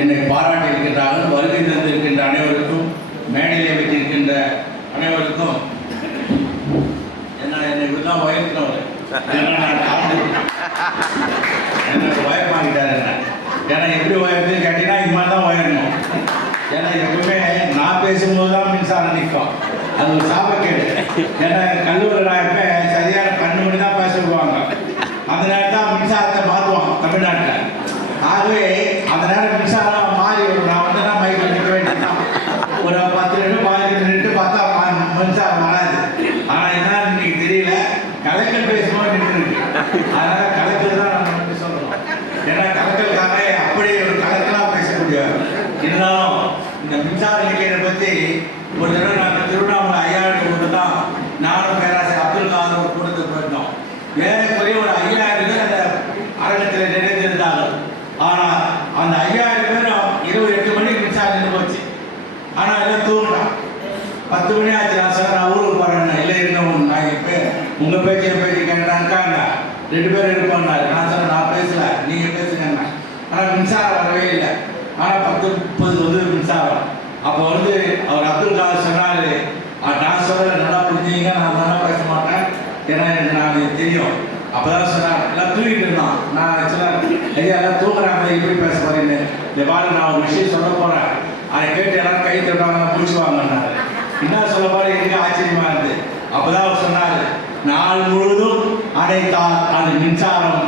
என்னை பாராட்டி இருக்கின்றார்கள். வருகை தந்திருக்கின்ற அனைவருக்கும், மேடையிலே வைத்திருக்கின்ற அனைவருக்கும், என்னை இப்படிதான் உயர்த்தினவர் என்ன உயர்மாக்கிட்டார். ஏன்னா எப்படி உயர்த்துன்னு கேட்டீங்கன்னா இது மாதிரி தான் உயரணும். ஏன்னா எப்பவுமே நான் பேசும்போது தான் மின்சாரம் நிற்கும். அது ஒரு சாபக்கேடு. ஏன்னா கல்லூரியில் சரியான கண்ணு மணி தான் பேச விடுவாங்க. அந்த நேரம் தான் மின்சாரத்தை மாற்றுவாங்க தமிழ்நாட்டில். ஆகவே அந்த நேரம் மின்சாரம் மாறி நான் வந்து தான் மைக்கில் நிற்க வேண்டியதான். ஒரு 10 நிமிடம் 15 நிமிடம் பார்த்தா மின்சாரம் வராது. ஆனால் என்ன இன்னைக்கு தெரியல, கலெக்டர் பேசும்போது நின்றுருக்கு. அதனால் கலெக்டர் தான் நம்ம வந்து சொல்கிறோம். ஏன்னா கலெக்டருக்காக அப்படி ஒரு கலெக்டராக பேசக்கூடியவர். இருந்தாலும் இந்த மின்சார இலக்கியத்தை பற்றி ஒரு தடவை நாங்கள் திருவண்ணாமலை ஐயாயிரம் கூட்டம் தான் நானும் பேராசிரியர் அப்துல் காதர் ஒரு கூட்டத்துக்கு போயிருந்தோம். ஏறக்குறைய ஒரு 5000 பேர் அந்த அரங்கத்தில் நிறைந்திருந்தார்கள். ஆனால் அந்த 5000 பேரும் 28 மணிக்கு மின்சாரம் நின்று போச்சு. ஆனால் எல்லாம் தூங்கினான். 10 மணி ஆச்சு. நான் சார் நான் ஊருக்கு போகிறேன். இல்லை இன்னும் நான் இப்போ உங்கள் பேச்சு என் பேச்சு கேட்டாங்க. 2 பேர் இருப்பாங்க. நான் சார் நான் பேசலை, நீங்கள் பேசுங்க. ஆனால் மின்சாரம் வரவே இல்லை. ஆனால் 10-30 வந்து மின்சாரம். அப்போ வந்து அவர் அப்துல் காதர் சொன்னார், நான் சொல்ல நல்லா புரிஞ்சுங்க, நான் நல்லா பேச மாட்டேன், ஏன்னா எனக்கு நான் தெரியும். அப்போ தான் சொன்னார், எல்லாம் தூங்கிட்டு இருந்தான். நான் சொன்னேன், ஐயா எல்லாம் தூங்குறாங்க, எப்படி பேச போறேன்னு. இந்த பாரு நான் ஒரு விஷயம் சொல்ல போகிறேன், அதை கேட்டு எல்லாம் கை தட்டாங்க பிடிச்சுவாங்கன்னாரு. என்ன சொல்ல போற எனக்கு ஆச்சரியமா இருந்தது. அப்போ தான் அவர் சொன்னார், நாள் முழுவதும் அணைத்தால் அது மின்சாரம்,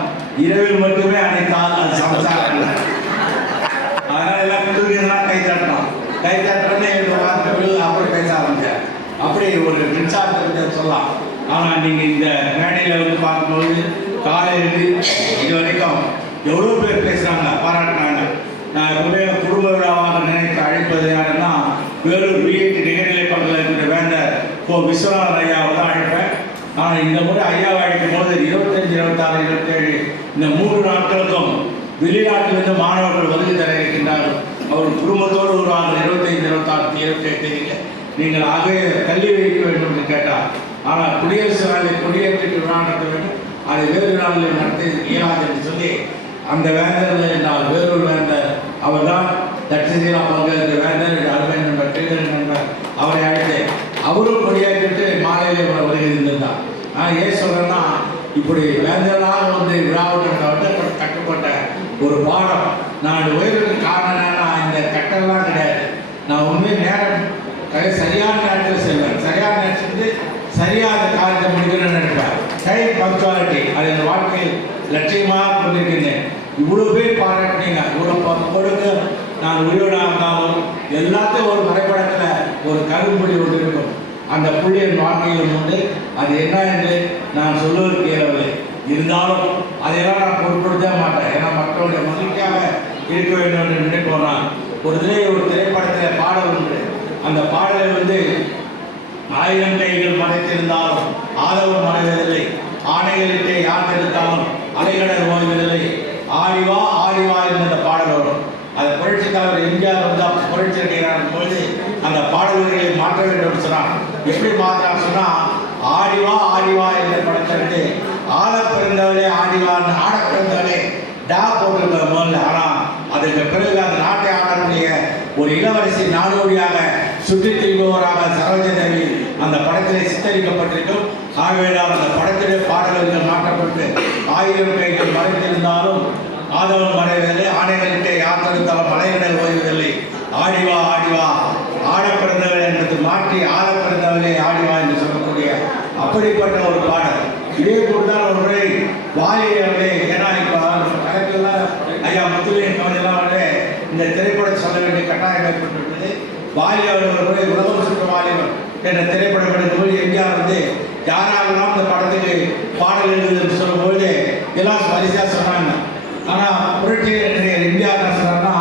இரவில் மட்டுமே அணைத்தால் அது சம்சாரம். அதனால எல்லாம் தூங்கியதெல்லாம் கை தட்டணும். கை தட்டுறேன்னு என்னோட வார்த்தைகள் அப்படி பேச ஆரம்பித்தேன். அப்படி ஒரு மின்சாரத்தை பற்றி சொல்லலாம். ஆனால் நீங்கள் இந்த மேடையில் வந்து பார்க்கும்போது காலையில் இது வரைக்கும் எவ்வளோ பேர் பேசுகிறாங்க, பாராட்டினாங்க. நான் எப்பவுமே குடும்ப விழாவாக நினைத்து அழைப்பது யாருன்னா வேலூர் பிஎட் நிகழ்நிலை பக்கத்தில் இருக்கிற வேந்தர் விஸ்வநாதன் ஐயாவை தான் அழைப்பேன். ஆனால் இந்த முறை ஐயாவை அழைக்கும் போது 25, 26, 27 இந்த 3 நாட்களுக்கும் வெளிநாட்டிலிருந்து மாணவர்கள் வருகை தர இருக்கின்றார்கள். அவர் குடும்பத்தோடு வருவாங்க. 25, 26, 27 நீங்கள் ஆகவே கல்வி வைக்க வேண்டும் என்று கேட்டார். ஆனால் குடியரசு நாளை கொடியேற்றி விழா நடத்த வேண்டும், அதை வேறு நாளில் நடத்த இயலாது என்று சொல்லி அந்த வேந்தர் என்றால் வேறொரு வேந்தர் அவர் தான் தட்சிணா பங்கேற்ற வேந்தர் அருமை நண்பர் டெய்லர் நண்பர் அவரை அழைத்து அவரும் கொடியேற்றிட்டு மாலையிலே வருகை இருந்திருந்தார். நான் ஏன் சொல்கிறேன்னா, இப்படி வேந்தராக வந்து விழாவுக்கு கட்டுப்பட்ட ஒரு பாடம். நான் உயர்வுக்கு காரணம் என்னன்னா, இந்த கட்டெல்லாம் கிடையாது. நான் உண்மையை நேரம் சரியான நேரத்தில் செல்வேன். சரியான நேரத்துக்கு சரியான காரியத்தை முடிக்கணும்னு நினைப்பேன். டைம் பங்க்சுவாலிட்டி அது என் வாழ்க்கையில் லட்சியமாக கொண்டிருக்கின்றேன். இவ்வளோ பேர் பாராட்டினீங்க. இவ்வளோ கொடுக்க நான் உயிரோடாக இருந்தாலும் எல்லாத்தையும் ஒரு வரைபடத்தில் ஒரு கரும்புள்ளி ஒன்று இருக்கும். அந்த புள்ளி என் வாழ்க்கையில் உண்டு. அது என்ன என்று நான் சொல்லுவதற்கு இயலவில்லை. இருந்தாலும் அதையெல்லாம் நான் பொருட்படுத்த மாட்டேன். ஏன்னா மக்களுடைய மகிழ்ச்சியாக இருக்க வேண்டும் என்று நினைப்போம். நான் ஒரு திரைப்படத்தில் பாடல் உண்டு. அந்த பாடலை வந்து 1000 கைகள் மறைத்திருந்தாலும் ஆதவன் மறைவதில்லை, ஆணைகளிட்டே யார் தடுத்தாலும் அலைகடல் ஓய்வதில்லை, ஆடிவா ஆடிவா என்று அந்த பாடல் வரும். அதை புரட்சி தலைவர் எம்ஜிஆர் வந்து புரட்சி அடைகிறார் பொழுது அந்த பாடல்களை மாற்ற வேண்டும் சொன்னார். எப்படி மாற்றார் சொன்னால், ஆடிவா ஆடிவா என்ற படத்திற்கு ஆட பிறந்தவளே ஆடிவான், ஆட பிறந்தவளே டா போட்டிருந்த முதல்ல. ஆனால் அதற்கு பிறகு அந்த நாட்டை ஆடக்கூடிய ஒரு இளவரசி நாடோடியாக சுற்றி திரிபவராக சரோஜா தேவி அந்த படத்திலே சித்தரிக்கப்பட்டிருக்கும். ஆகவேதான் அந்த படத்திலே பாடல்கள் மாற்றப்பட்டு 1000 கைகள் மறைத்திருந்தாலும் ஆதவன் மறைவதில்லை, ஆணைகளிட்டே யார் தடுத்தாலும் மலையிடல் ஓய்வதில்லை, ஆடிவா ஆடிவா ஆட பிறந்தவள் என்பது மாற்றி ஆட பிறந்தவளே ஆடிவா என்று சொல்லக்கூடிய அப்படிப்பட்ட ஒரு பாடல். இதே போல்தான் ஒரு முறை வாலியவர்களே, ஏன்னா இப்போ கணக்கெல்லாம் ஐயா முத்துலின் கவனெல்லாம் இந்த திரைப்படம் சொல்ல வேண்டிய கட்டாயம் ஏற்பட்டுள்ளது. வாலியவர் ஒரு முறை உலகம் சுற்ற வாலியவர் என்ற திரைப்படம் எடுக்கும்போது எம்ஜிஆர் வந்து யாராகலாம் இந்த படத்துக்கு பாடல் எழுதுன்னு சொல்லும்போது எல்லாம் வரிசையாக சொன்னாங்க. ஆனால் புரட்சி எம்ஜிஆர் என்ன சொன்னார்னா,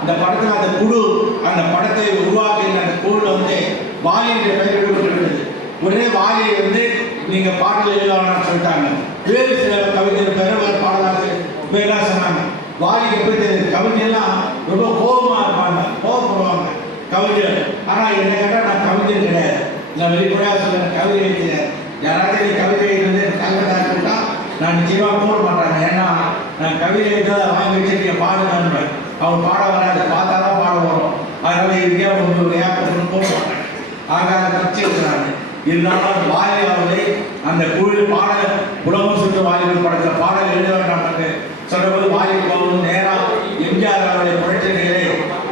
இந்த படத்தில் அந்த குழு அந்த படத்தை உருவாக்கின அந்த குழு வந்து வாலியுடைய பெயர் விடுபட்டுள்ளது. உடனே வாலியை வந்து நீங்கள் பாடல் எழுதலாம்னு சொல்லிட்டாங்க. வேறு சில கவிஞர் பேர் பாடலாசிரியர் பேரெல்லாம் சொன்னாங்க. வாலிக்கு எப்படி தெரியுது, கவிஞர்லாம் ரொம்ப கோபமாக இருப்பாங்க, கோபப்படுவாங்க கவிஞர். ஆனால் என்ன கேட்டால் நான் கவிஞர் கிடையாது, நான் வெளிப்படையாக சொல்லுறேன், கவிதை எழுதினேன். யாராவது கவிதை எழுதி கல்வெட்டாக்கிட்டா நான் நிச்சயமாக போட மாட்டாங்க. ஏன்னா நான் கவிதை எழுத வாங்கி வச்சு நீங்கள் பாடுங்க. அவங்க பாட வராது, பார்த்தா தான் பாட வரும். அதனால இதுக்கே ஒரு ஏக்கம் போக மாட்டாங்க. ஆக அதை கட்சி இருக்கிறாங்க. இருந்தாலும் வாலி அவர்களை அந்த குழு பாடல் உலகம் சுற்று வாலிபர் படத்தை பாடல் எழுத வேண்டாம் என்று சொன்னபோது வாலி போகணும் நேராக எம்ஜிஆர் அவருடைய புரட்சிகளை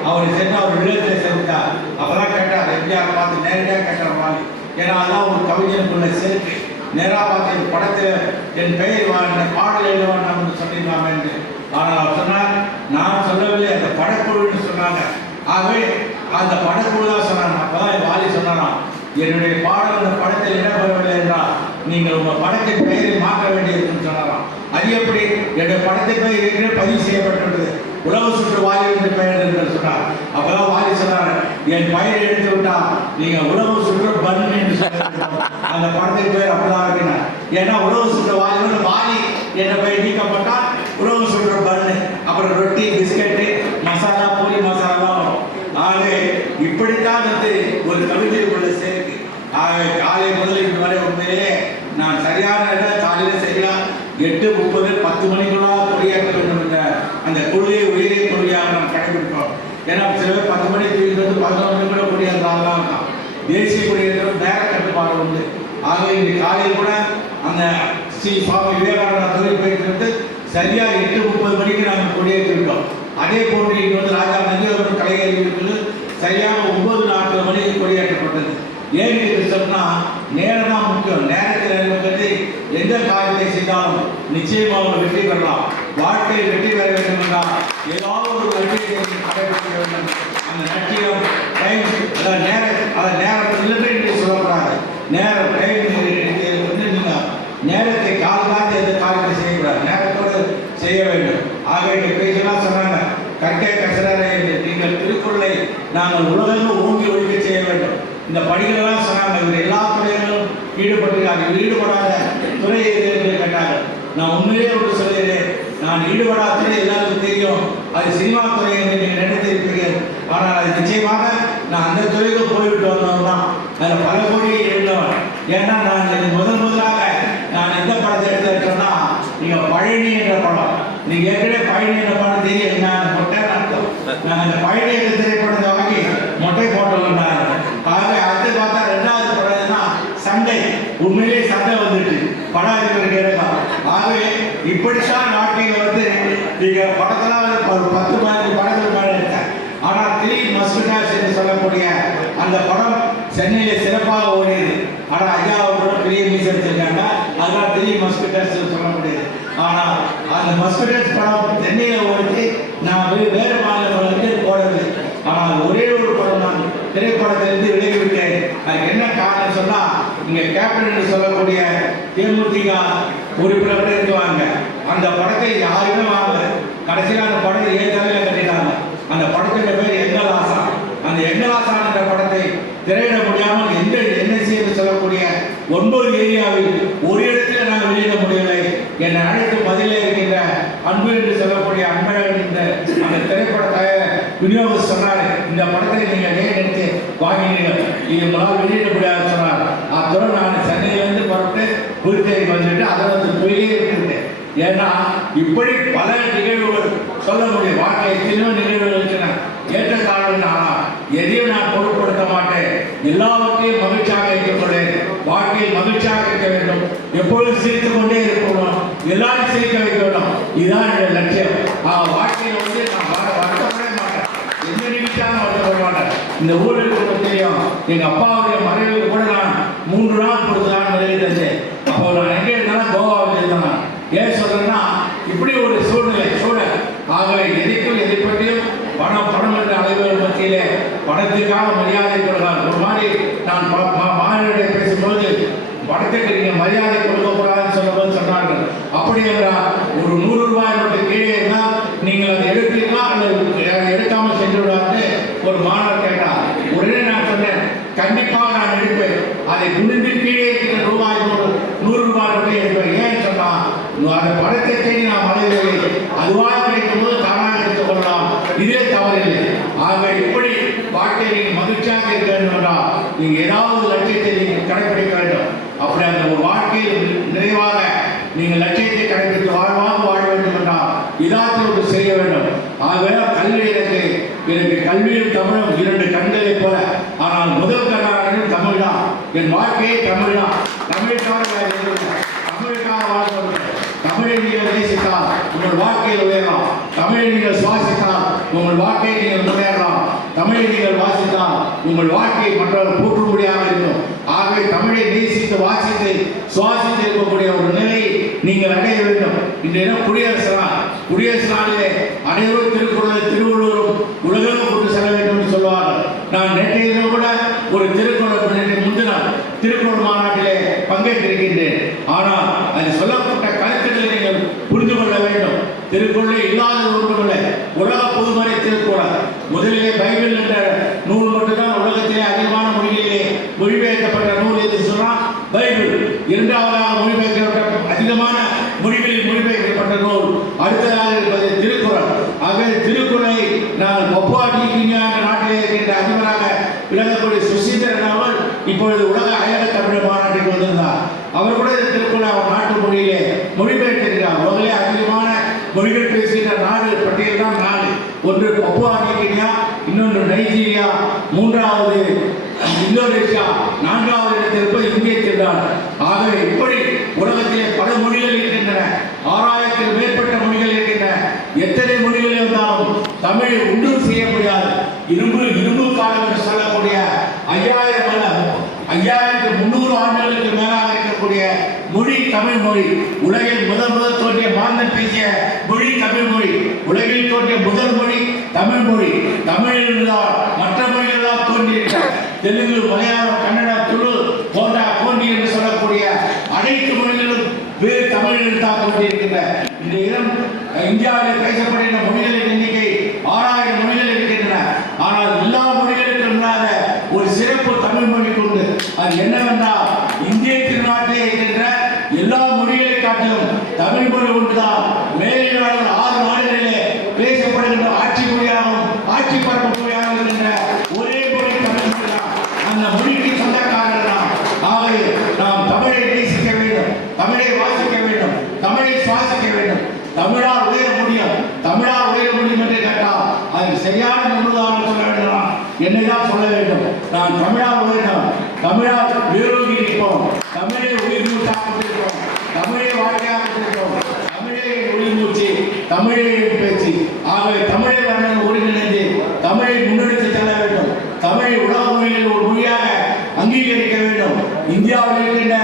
அவரை சென்று அவர் இல்லத்தில் செலுத்தார். அப்பதான் கேட்டார், எம்ஜிஆர் பார்த்து நேரடியாக கேட்டார் வாலி. ஏன்னா அதான் ஒரு கவிஞனுக்குள்ள சேர்த்து நேராக பார்த்து படத்தில் என் பெயர் பாடல் எழுத வேண்டாம் என்று சொல்லியிருக்காங்க என்று. ஆனால் அவர் சொன்னார், நான் சொல்லவில்லை, அந்த படக்குழுன்னு சொன்னாங்க. ஆகவே அந்த படக்குழு தான் சொன்னாங்க. அப்பதான் வாலி சொன்னாராம், என்னுடைய பாடல் அந்த படத்தில் இடம்பெறவில்லை என்றால் நீங்கள் உங்கள் படத்தின் பெயரை மாற்ற வேண்டியிருக்குன்னு சொன்னாராம். அது எப்படி? என்னுடைய படத்தின் பெயர் ஏற்கனவே பதிவு செய்யப்பட்டுள்ளது, உலக சுற்று வாலி என்று பெயர் என்று சொன்னார். அப்பதான் வாலி சொன்னார், என் பெயரை எடுத்து விட்டால் நீங்க உலக சுற்று பன் என்று அந்த படத்தின் பெயர் அப்படிதான் வைக்கிறார். ஏன்னா உலக சுற்று வாலி வாலி என்ற பெயர் நீக்கப்பட்டால் உலக சுற்று பன்னு, அப்புறம் ரொட்டி பிஸ்கெட்டு மசாலா பூரி மசாலா வரும். ஆகவே இப்படித்தான் வந்து ஒரு கவிதைக்குள்ள சேர்க்கு. ஆகவே காலை முதல் இன்று வரை உண்மையிலே நான் சரியான காலையில் சரியாக 8:30 10 மணிக்குள்ள கொடியேற்ற வேண்டும் என்ற அந்த கொள்கையை உயிரை கொள்கையாக நாம் கடைபிடிப்போம். ஏன்னா சில பேர் 10 மணிக்கு 11 மணி கூட கொடியேற்றாலாம் இருக்கான். தேசிய கொடியேற்றம் நேர கட்டுப்பாடு உண்டு. ஆகவே இன்று காலையில் கூட அந்த ஸ்ரீ சுவாமி விவேகானந்தா தொழில் போயிட்டு சரியாக 8:30 மணிக்கு நாங்கள் கொடியேற்றிவிட்டோம். அதே போன்று இன்று வந்து ராஜா நந்திவரம் கலைஞர்களுக்கு சரியாக 9:40 மணிக்கு கொடியேற்றப்பட்டது. ஏன் என்று சொன்னால் நேரம் தான் முக்கியம். நேரத்தில் எந்த காரியத்தை செய்தாலும் நிச்சயமாக வெற்றி பெறலாம். வாழ்க்கையில் வெற்றி பெற வேண்டும் என்றால் ஏதாவது ஒரு வெற்றியை கடைபிடிக்க வேண்டும். அந்த லட்சியம் டைம் அதாவது நேரம் இல்லை என்று சொல்லக்கூடாது. நேரம் டைம் வந்து நீங்கள் நேரத்தை காலத்தால் எந்த காரியத்தை செய்யக்கூடாது, நேரத்தோடு செய்ய வேண்டும். ஆகிய பேச்செல்லாம் சொன்னாங்க, கற்கை கசடரை நீங்கள் திருக்குறளை நாங்கள் உலகெங்கும் ஓங்கி ஒழிக்க செய்ய வேண்டும். இந்த படிகளெல்லாம் சொன்னாங்க. இவர் எல்லா துறைகளும் ஈடுபட்டிருக்காங்க. ஈடுபடாத துறை எது என்று கேட்டார்கள். நான் உண்மையிலே ஒன்று சொல்கிறேன், நான் ஈடுபடாத துறை எல்லாருக்கும் தெரியும், அது சினிமா துறை என்று நீங்கள் நினைத்திருப்பீர்கள். ஆனால் அது நிச்சயமாக நான் அந்த துறைக்கு போய்விட்டு வந்தவன் தான். அதில் பல கோடியை எழுந்தவன். ஏன்னா நான் முதலாக நான் எந்த படத்தை எடுத்துக்கிட்டேன்னா, நீங்கள் பழனி என்ற படம், நீங்கள் ஏற்கனவே பழனி என்ற படம் தெரியும், நான் மொட்டை அர்த்தம். நான் அந்த பழனி என்ற திரைப்படத்தை வாங்கி மொட்டை போட்டவன். ஆகவே அடுத்து பார்த்தா 2வது படம்னா சண்டை. உண்மையிலே சண்டை வந்துட்டு படம் கேட்கலாம். ஆகவே இப்படித்தான் வாழ்க்கையில் வந்து நீங்கள் படத்தெல்லாம் 10-15 படங்கள் மேலே எடுத்தேன். ஆனால் த்ரீ மஸ்கிட்டோஸ் என்று சொல்லக்கூடிய அந்த படம் சென்னையில் சிறப்பாக ஓடியது. ஆனால் ஐயா கூட பெரிய மீஸ் எடுத்திருக்காங்க, அதனால் த்ரீ மஸ்கிட்டோஸ் சொல்ல முடியாது. ஆனால் அந்த மஸ்கிட்டோஸ் படம் சென்னையில் ஓடிச்சு, நான் வேறு மாநிலங்களுக்கு போடவில்லை. ஆனால் ஒரே ஒரு படம் நான் திரைப்படத்திலிருந்து விலகிவிட்டேன். அதுக்கு என்ன காரணம் சொன்னால், இங்கே கேப்டன் என்று சொல்லக்கூடிய தேமுதிக உறுப்பினர்கள் இருக்குவாங்க. அந்த படத்தை யாருமே வாங்கல. கடைசியில் அந்த படத்தை ஏன் தலையில் கட்டிட்டாங்க. அந்த படத்தின் பேர் எங்கள் ஆசா. அந்த எங்கள் ஆசான் என்ற படத்தை திரையிட முடியாமல் என்எஸ்சி என்று சொல்லக்கூடிய 9 ஏரியாவில் ஒரு இடத்தில் நாங்கள் வெளியிட முடியவில்லை. என்னை அழைத்து பதிலே இருக்கின்ற அன்பு என்று சொல்லக்கூடிய அன்பழகன் என்ற அந்த திரைப்படத்தை விநியோக சொன்னார், இந்த படத்தை நீங்கள் ஏன் எடுத்து வாங்கினீர்கள், இது உங்களால் வெளியிட முடியாது சொன்னார். அத்துடன் நான் சென்னையிலிருந்து புறப்பட்டு புதுச்சேரி வந்துட்டு அதை வந்து தொழிலே இருக்கின்றேன். ஏன்னா இப்படி பல நிகழ்வுகள் சொல்ல முடியும். வாழ்க்கை எத்தனையோ நிகழ்வுகள் இருக்கின்றன. ஏற்ற காலம் ஆனால் எதையும் நான் பொருட்படுத்த மாட்டேன். எல்லாவற்றையும் மகிழ்ச்சியாக இருக்கக்கூடாது. வாழ்க்கையில் மகிழ்ச்சியாக இருக்க வேண்டும். எப்பொழுதும் சிரித்துக் கொண்டே இருக்கணும். எல்லாரும் சிரிக்க வைக்க வேண்டும். இதுதான் என்னுடைய லட்சியம். வாழ்க்கையில் வந்து நான் வருத்தப்படவே மாட்டேன். எந்த நிமிஷம் வருத்தப்பட மாட்டேன். இந்த ஊருக்கு தெரியும், எங்கள் அப்பாவுடைய மறைவுக்கு கூட நான் 3 நாள் பொறுத்து நான் விலகி தந்தேன். அப்போ நான் எங்கே இருந்தாலும் கோவாவில் இருந்தேன். ஏன் சொல்றேன்னா, இப்படி ஒரு சூழல். ஆகவே எதைக்கும் எதை பற்றியும் பணம் என்ற அலைவர்கள் மத்தியிலே பணத்துக்காக மரியாதை கொடுக்கிறார். ஒரு மாதிரி நான் மாநில பேசும்போது பணத்துக்கு நீங்கள் மரியாதை கொடுக்கக்கூடாதுன்னு சொல்லும்போது சொன்னார்கள். அப்படி என்றால் ஒரு 100 ரூபாய் நோட்டு கீழே இருந்தால் நீங்கள் அதை எடுப்பீங்களா அல்லது எடுக்காமல் சென்று விடாது ஒரு மாணவர் கேட்டார். உடனே நான் சொன்னேன், கண்டிப்பாக நான் எடுப்பேன். அதை குனிந்து கீழே இருக்கிற ரூபாய் 100 ரூபாய் நோட்டை எடுப்பேன். ஏன் சொன்னால், அந்த பணத்தை தேடி நாம் அலைவதில்லை. அதுவாக கிடைக்கும் போது தானாக எடுத்துக் கொள்ளலாம். இதே தவறில்லை. ஆக இப்படி வாழ்க்கையை நீங்கள் மகிழ்ச்சியாக இருக்க வேண்டும் என்றால் நீங்கள் ஏதாவது லட்சியத்தை நீங்கள் கடைபிடிக்க வேண்டும். அப்படி அந்த ஒரு வாழ்க்கையில் நிறைவாக நீங்கள் லட்சியத்தை கடைபிடித்து வாழ்வாக வாழ வேண்டும் என்றால் இதாச்சும் ஒன்று செய்ய வேண்டும். ஆகவே கல்வி எனக்கு கல்வியும் தமிழும் 2 கண்களைப் போல. ஆனால் முதல் கண்ணானது தமிழ் தான். என் வாழ்க்கையே தமிழ் தான். தமிழுக்காக வேறு எதுவும் இல்லை. தமிழுக்காக வாழ்வது. தமிழை நீங்கள் நேசித்தால் உங்கள் வாழ்க்கையில் உயரலாம். தமிழை நீங்கள் சுவாசித்தால் உங்கள் வாழ்க்கையை நீங்கள் முன்னேறலாம். தமிழை நீங்கள் வாசித்தால் உங்கள் வாழ்க்கை மற்றவர்கள் போற்றும்படியாக இருக்கும். ஆகவே தமிழை நேசித்து வாசித்து சுவாசித்து இருக்கக்கூடிய ஒரு நிலையை நீங்கள் அடைய வேண்டும். இன்றைய குடியரசு நாள். குடியரசு நாளிலே அனைவரும் திருக்குறளை திருவள்ளுவரும் உலகம் கொண்டு செல்ல வேண்டும் என்று சொல்வார்கள். நான் நேற்றைய கூட ஒரு திருக்குறள் முந்தினார் திருக்குறள் மாநாட்டிலே பங்கேற்றிருக்கின்றேன். ஆனால் அது சொல்லப்பட்ட கருத்துக்களை நீங்கள் புரிந்து கொள்ள வேண்டும். திருக்குறளை இல்லாத ஒன்றுமில்லை. உலக பொதுமறை திருக்குறள். முதலிலே பைபிள் என்ற நூல் மட்டும்தான் உலகத்திலே அதிகமான மொழிகளிலே மொழிபெயர்க்கப்பட்ட நூல் என்று சொன்னால் பைபிள். இரண்டாவதாக மொழிபெயர்க்கப்பட்ட அதிகமான மொழிகளில் மொழிபெயர்க்கப்பட்ட நூல் அடுத்ததாக இருப்பது திருக்குறள். ஆகவே திருக்குறளை நான் பப்புவா நியூகினியா என்ற நாட்டிலே இருக்கின்ற அதிபராக விளங்கக்கூடிய சுசீந்திரன் அவர்கள் இப்பொழுது உலக அயல தமிழ் மாநாட்டுக்கு வந்திருந்தார். அவர் கூட திருக்குறளை அவர் நாட்டு மொழியிலே மொழிபெயர்த்திருக்கிறார். முதலே அதிகமான மொழிகள் பேசுகின்ற நாடு பட்டியல் தான் 4. ஒன்று பப்புவா நியூகினியா, இன்னொன்று நைஜீரியா, மூன்றாவது இந்தோனேஷியா, 4வது இடத்தில் இருப்பது இந்திய திருநாடு. ஆகவே இப்படி உலகத்திலே பல மொழிகள் இருக்கின்றன. 6000க்கும் மேற்பட்ட மொழிகள் இருக்கின்றன. எத்தனை மொழிகள் இருந்தாலும் தமிழை ஒன்றும் செய்ய முடியாது. இரும்பு காலம் என்று சொல்லக்கூடிய 5300 ஆண்டுகளுக்கு மேலாக இருக்கக்கூடிய மொழி தமிழ் மொழி. உலகில் முதல் தோன்றிய மாந்தன் பேசிய மொழி தமிழ் மொழி. உலகில் தோன்றிய முதல் மொழி தமிழ் மொழி. தமிழில் தான் மற்ற மொழிகளெல்லாம் தோன்றியிருக்கிறது. தெலுங்கு, மலையாளம், கன்னடா, துளு போன்ற கோண்டி என்று சொல்லக்கூடிய அனைத்து மொழிகளும் வேறு தமிழில் தான் தோன்றியிருக்கின்றன. இந்த இந்தியாவில் பேசப்படுகின்ற மொழிகளின் எண்ணிக்கை 6000 மொழிகள் இருக்கின்றன. ஆனால் எல்லா மொழிகளுக்கும் இல்லாத ஒரு சிறப்பு தமிழ் மொழிக்கு உண்டு. அது என்னவென்றால் இந்திய திருநாட்டிலே இருக்கின்ற எல்லா மொழிகளை காட்டிலும் தமிழ் மொழி ஒன்றுதான் மேலே 6 நாடுகளிலே பேசப்படுகின்ற ஆட்சி மொழியாகவும் ஆட்சி பரப்பு மொழியாகவும் இருக்கின்ற ஒரே மொழி தமிழ் மொழி தான். அந்த மொழிக்கு சொந்தக்காரர் தான். ஆகவே நாம் தமிழை நேசிக்க வேண்டும். தமிழை வாசிக்க வேண்டும். தமிழை சுவாசிக்க வேண்டும். தமிழால் உயர முடியும். தமிழால் உயர முடியும் என்று கேட்டால் அதுக்கு சரியான முன்னுதாரணம் சொல்ல வேண்டும். என்னைதான் சொல்ல வேண்டும். நான் தமிழால் உயர்ந்தோம். தமிழால் வேரூன்றி இருப்போம். தமிழை உயிர் மூச்சாக கொண்டிருக்கிறோம். தமிழை வாழ்க்கையாக கொண்டிருக்கிறோம். தமிழை ஒளி மூச்சு, தமிழை பேச்சு. ஆகவே தமிழை வண்ணன் ஒருங்கிணைந்து தமிழை முன்னெடுத்து செல்ல வேண்டும். தமிழை உலக மொழியில் ஒரு மொழியாக அங்கீகரிக்க வேண்டும். இந்தியாவில் இருக்கின்ற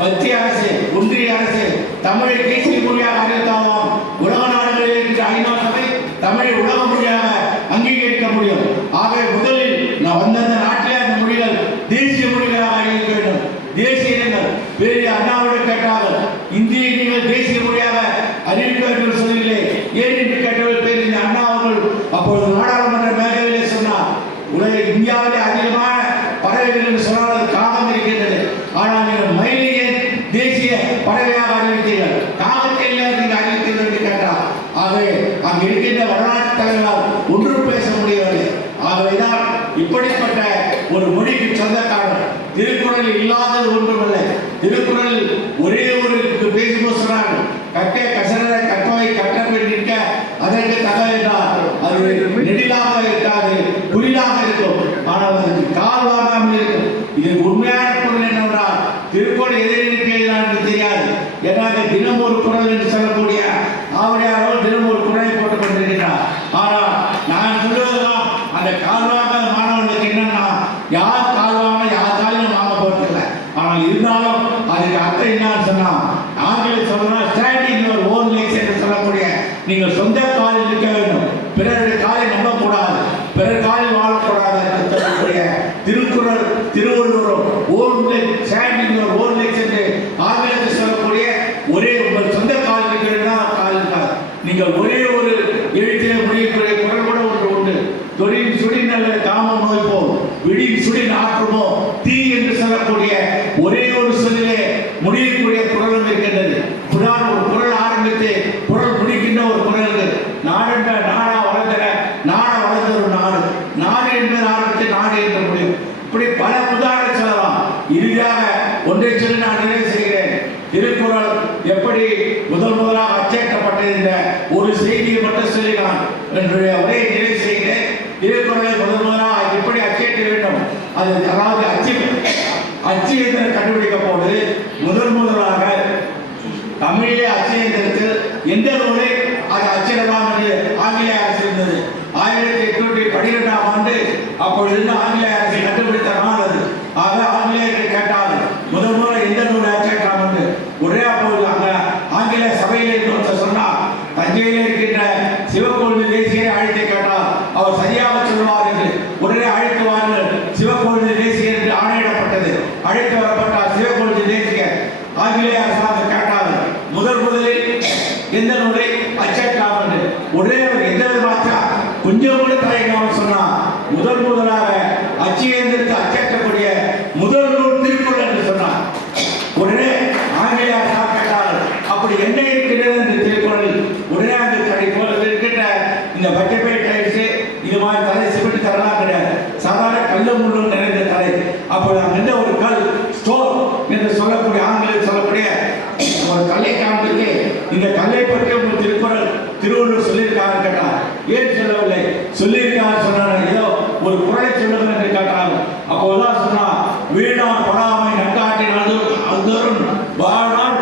மத்திய அரசு, ஒன்றிய அரசு தமிழை தேசிய மொழியாக அறிவித்தாலும் உலக நாடுகளில் இருக்கின்ற ஐநா சபை தமிழை உலக மொழியாக அங்கீகரிக்க முடியும். ஆகவே முதலில் நான் வந்தந்த நாட்டிலே அந்த மொழிகள் தேசிய மொழிகளாக அறிவிக்க வேண்டும். தேசிய இனங்கள் வேறு அண்ணாவிடம் கேட்டார்கள், இந்தியை நீங்கள் தேசிய மொழியாக அறிவிக்க வேண்டும் சொல்லிலே ஏன் என்று கேட்டவர்கள் பேர் இந்த அண்ணா அவர்கள் அப்பொழுது நாடாளுமன்ற மேடையிலே சொன்னார், உலக இந்தியாவிலே அதிகமான பறவைகள் என்று சொன்னால் காகம் இருக்கின்றது. ஆனால் நீங்கள் மயிலையே தேசிய பறவையாக அறிவித்தீர்கள், காகத்தை நீங்கள் அறிவித்தீர்கள் என்று கேட்டார். ஆகவே அங்கு இருக்கின்ற வரலாற்று தலைவர்களால் ஒன்றும் பேச முடியவில்லை. ஆகவேதான் இப்படிப்பட்ட ஒரு மொழிக்கு சொந்தக்காரர். திருக்குறள் இல்லாதது ஒன்றுமில்லை. திருக்குறள் ஒரே ஒரு பேசும்போது சொன்னார்கள், கற்க கசடர கற்பவை கற்றவை நிற்க அதற்கு தக என்றார். அது நெடிலாக இருக்காது, குறிலாக இருக்கும். ஆனால் அதற்கு கால் வாங்காமல் இருக்கும். இது உண்மையான பொருள் என்னவென்றால் திருக்குறள் எதை நிற்கிறார் என்று தெரியாது. ஏன்னாக தினம் ஒரு குறள் என்று சொல்லக்கூடிய ஆவடியாரோ தினம் ஒரு குறளை போட்டுக் கொண்டிருக்கிறார். ஆனால் நான் சொல்லுவதுதான் அந்த கால்வாங்க மாணவர்களுக்கு என்னன்னா, யார் கால்வாங்க யார் காலையும் வாங்க போறதில்லை. ஆனால் இருந்தாலும் அதுக்கு அர்த்தம் என்னன்னு சொன்னா, ஆங்கிலம் சொல்லணும் ஸ்டாண்டிங் யுவர் ஓன் லெக்ஸ் என்று சொல்லக்கூடிய நீங்கள் சொந்த காலில் நிற்க வேண்டும். பிறருடைய காலை நம்பக்கூடாது, பிறர் காலில் வாழக்கூடாது என்று சொல்லக்கூடிய Thirukkural Thiruvalluvar own Lex standing your own Lex என்று ஆங்கிலத்தில் சொல்லக்கூடிய ஒரே உங்கள் சொந்த காலில் இருக்கிறதா கால் இருக்காது. நீங்கள் ஒரே ஒரு எழுத்திலே முடியக்கூடிய குரல் கூட ஒன்று உண்டு. தொழில் சுடி நல்ல காமம் நோய் போ விடின் சுடி ஆற்றுமோ தீ என்று சொல்லக்கூடிய ஒரே ஒரு சொல்லிலே முடியக்கூடிய குரலும் இருக்கின்றது. புராண ஒரு குரல் ஆரம்பித்து குரல் முடிக்கின்ற ஒரு குரல் நாடென்ற நாடா வளர்ந்த நாடா வளர்ந்த ஒரு நாடு, நாடு என்பது ஆரம்பித்து நாடு என்று முடியும். இப்படி பல உதாரணம் சொல்லலாம். இறுதியாக ஒன்றை சொல்லி நான் நிறைவு செய்கிறேன். திருக்குறள் எப்படி முதலாக அச்சேற்றப்பட்டிருந்த ஒரு செய்தியை மட்டும் சொல்லி நான் என்னுடைய உரையை நிறைவு செய்கிறேன். திருக்குறளை முதலாக எப்படி அச்சேற்ற வேண்டும், அது அதாவது அச்சு இயந்திரம் கண்டுபிடிக்க போது முதலாக தமிழிலே அச்சு இயந்திரத்தில் எந்த நூலை அது அச்சிடலாம் என்று ஆங்கிலேய அரசு இருந்தது. 1812ஆம் ஆண்டு அப்பொழுது ஆங்கிலேய அரசு கண்டுபிடித்த நாள் அது. ஆக ஆங்கிலேயர்கள் கேட்டால் முதல் எந்த நூலை அச்சிடலாம் என்று ஒரே அப்போது அங்க ஆங்கிலேய சபையிலே சொன்னார். தஞ்சையில் இருக்கின்ற சிவக்கொழுந்து தேசியரை அழைத்து கேட்டால் அவர் சரியாக சொல்வார் என்று உடனே அழைத்துவார்கள். சிவக்கொழுந்து தேசியர் என்று ஆணையிடப்பட்டது. அழைத்து வரப்பட்டார் சிவக்கொழுந்து தேசியர். ஆங்கிலேய அரசாங்கம் கேட்டார்கள் முதலில் எந்த நூலை அச்சேற்றாம் என்று. உடனே அவர் எந்த விதமாச்சா கொஞ்சம் கூட தயங்காமல் சொன்னார். முதலாக அச்சு இயந்திரத்தை அச்சேற்றக்கூடிய முதல் நூல் திருக்குறள் என்று சொன்னார். உடனே ஆங்கிலேய அரசாங்கம் கேட்டார்கள் அப்படி என்ன இருக்கிறது என்று திருக்குறளில். உடனே அந்த கடை போல இருக்கின்ற இந்த பச்சைப்பை டைல்ஸ் இது மாதிரி தலை சிமெண்ட் தரலாம் கிடையாது, சாதாரண கல்லு முள்ளும் நிறைந்த தலை. அப்போது அங்கிருந்த ஒரு கல் ஸ்டோன் என்று சொல்லக்கூடிய ஆங்கிலம் சொல்லக்கூடிய ஒரு கல்லை காண்பித்து இந்த கல்லை பற்றி உங்கள் திருக்குறள் திருவள்ளுவர் சொல்லியிருக்காரு கேட்டார். ஏன் சொல்லவில்லை, சொல்லியிருக்காரு சொன்னார். ஏதோ ஒரு குறளை சொல்லுங்கள் என்று கேட்டார். அப்போதான் சொன்னார் வீணான் படாமை நங்காட்டின் அந்தரும் வாழ்நாள்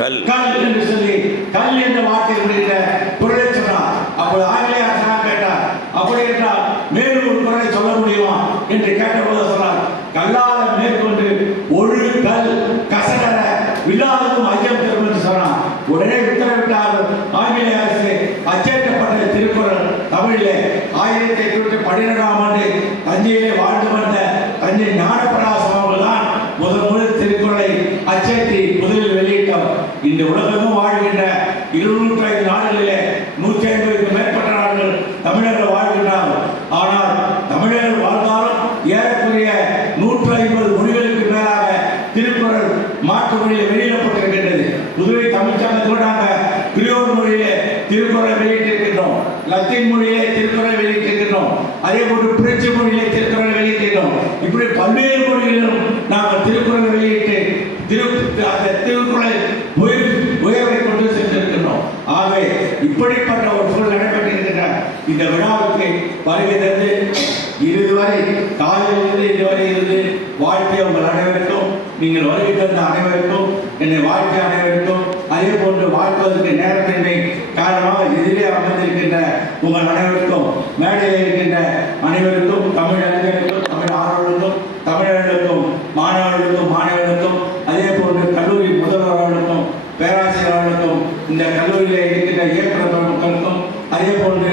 கல் என்று சொல்லி கல் என்ற வார்த்தை இருக்கிற குறளை சொன்னார். அப்போது ஆங்கிலேய அரசாங்கம் கேட்டார் அப்படி என்றால் மேலும் ஒரு குறளை சொல்ல முடியுமா என்று கேட்டபோது சொன்னார் கல்லாத மேற்கொண்டு ஒரு கல் கசடர விழாவுக்கும் ஐயம் தரும் என்று சொன்னார். உடனே உத்தரவிட்டார் ஆங்கிலேய அரசு. அச்சேற்றப்பட்ட திருக்குறள் தமிழிலே 1812ஆம் ஆண்டு தஞ்சையிலே வாழ்ந்து வந்த தஞ்சை ஞானப்பிரகாசம் அவர்கள் தான் முதல் திருக்குறளை அச்சேற்றி முதலில் வெளியிட்டோம். இந்த உலகமும் வாழ்கின்ற 205 நாடுகளிலே 150க்கும் மேற்பட்ட நாடுகள் தமிழர்கள் வாழ்கின்றார்கள். ஆனால் தமிழர்கள் வாழ்ந்தாலும் ஏறக்குறைய 150 மொழிகளுக்கு மேலாக திருக்குறள் மாற்று மொழியில் வெளியிடப்பட்டிருக்கின்றது. புதுவை தமிழ்ச்சங்கத்தோடு நாங்கள் கிரியோல் மொழியிலே திருக்குறளை வெளியிட்டிருக்கின்றோம், லத்தீன் மொழியிலே திருக்குறளை வெளியிட்டிருக்கின்றோம், அதே போன்று பிரெஞ்சு மொழியிலே திருக்குறளை வெளியிட்டிருக்கிறோம். இப்படி பல்வேறு மொழிகளிலும் நாங்கள் திருக்குறளை வெளியிட்டு அந்த திருக்குறளை உயர்வை கொண்டு சென்றிருக்கின்றோம். ஆகவே இப்படிப்பட்ட ஒரு சூழல் நடைபெற்றிருக்கின்ற இந்த விழாவுக்கு வருகை தந்து இதுவரை காலையிலிருந்து இதுவரை இருந்து வாழ்க்கைய உங்கள் அனைவருக்கும், நீங்கள் வருகை தந்த அனைவருக்கும், என்னை வாழ்க்கை அனைவருக்கும், அதே போன்று வாழ்வதற்கு நேரத்தின்மை காரணமாக எதிரே அமர்ந்திருக்கின்ற உங்கள் அனைவருக்கும், மேடையில் இருக்கின்ற அனைவருக்கும், தமிழ் அறிஞர்களுக்கும், தமிழ் ஆர்வலர்களுக்கும், தமிழர்களுக்கும், மாணவர்களுக்கும், அதே போன்று கல்லூரி முதல்வர்களுக்கும், பேராசிரியர்களுக்கும், இந்த கல்லூரியில் இருக்கின்ற இயக்குநர்களுக்கும், அதே போன்று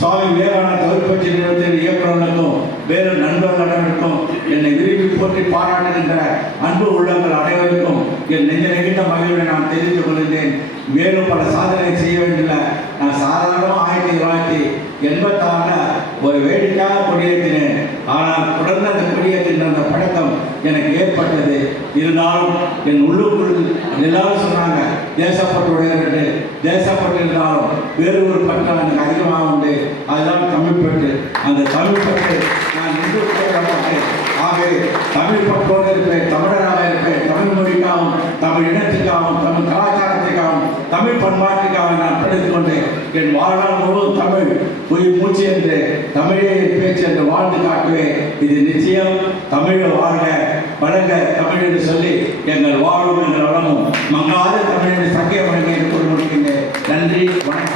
சுவாமி விவேகானந்த தொழிற்பயிற்சி நிறுவனத்தின் இயக்குநர்களுக்கும், வேறு நண்பர்களுக்கும், என்னை விரும்பி போற்றி பாராட்டுகின்ற அன்பு உள்ளங்கள் அனைவருக்கும் என் நெஞ்ச நெகிழ்ந்த மகிழ்வை நான் தெரிவித்துக் கொள்கின்றேன். மேலும் பல சாதனை செய்ய வேண்டிய நான் சாதாரணமாக 1986 ஒரு வேடிக்கையாக கொடியேற்றினேன். ஆனால் தொடர்ந்து அந்த கொடியேற்றின அந்த பழக்கம் எனக்கு ஏற்பட்டது. இருந்தாலும் என் உள்ளுக்குள் எல்லாரும் சொன்னாங்க தேசப்பட்டுடையர் என்று. தேசப்பட்டு இருந்தாலும் வேறு ஒரு பற்று எனக்கு அதிகமாக உண்டு, அதுதான் தமிழ் பற்று. அந்த தமிழ் பற்று நான் இன்று மாட்டேன். ஆகவே தமிழ் பற்றோடு இருப்பேன், தமிழராக இருப்பேன். தமிழ் மொழிக்காகவும், தமிழ் இனத்துக்காகவும், தமிழ் கலாச்சாரத்துக்காகவும், தமிழ் பண்பாட்டுக்காக நான் படித்துக் கொண்டு என் வாழ்நாள் முழுவதும் தமிழ் உயிர் மூச்சு என்று தமிழே பேச்சு என்று வாழ்ந்து காட்டுவேன். இது நிச்சயம் தமிழ் வாழ்க வழங்க தமிழ் என்று சொல்லி எங்கள் வாழும் எங்கள் வளமும் மங்காத தமிழ் என்று சத்தியம் வழங்கி என்று கூறி முடிக்கின்றேன். நன்றி, வணக்கம்.